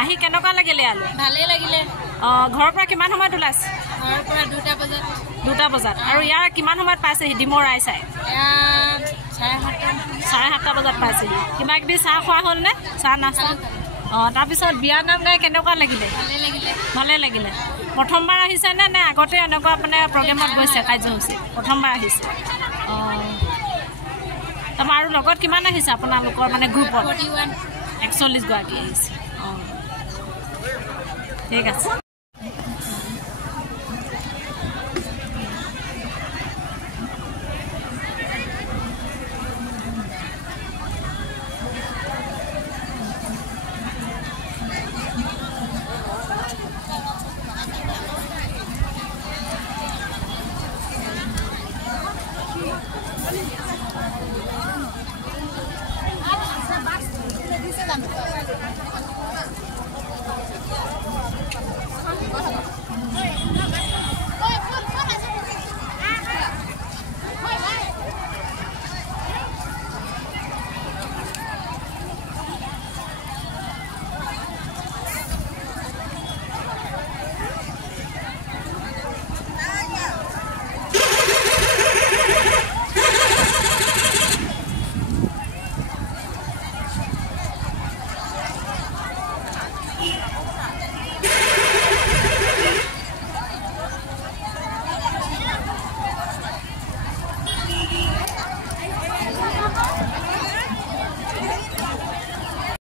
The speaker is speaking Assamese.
আহি কেনেকুৱা লাগিলে আলু ভালেই লাগিলে ঘৰৰ পৰা কিমান সময়ত ওলাইছে ঘৰৰ পৰা 2টা বজাত 2টা বজাত আৰু ইয়াৰ কিমান সময়ত পাইছেহি ডিমৰ ৰাই চাই 7:30 বজাত পাইছেহি কিবা কিবি চাহ খোৱা হ'ল নে চাহ নাস্তা তাৰপিছত বিয়া নাম গাই কেনেকুৱা লাগিলে ভালে লাগিলে প্ৰথমবাৰ আহিছে নে আগতে এনেকুৱা মানে প্ৰগ্ৰেমত গৈছে কাৰ্যসূচী প্ৰথমবাৰ আহিছে তাৰপৰা আৰু লগত কিমান আহিছে আপোনালোকৰ মানে গ্ৰুপত 41 41 গৰাকী আহিছে ঠিক আছে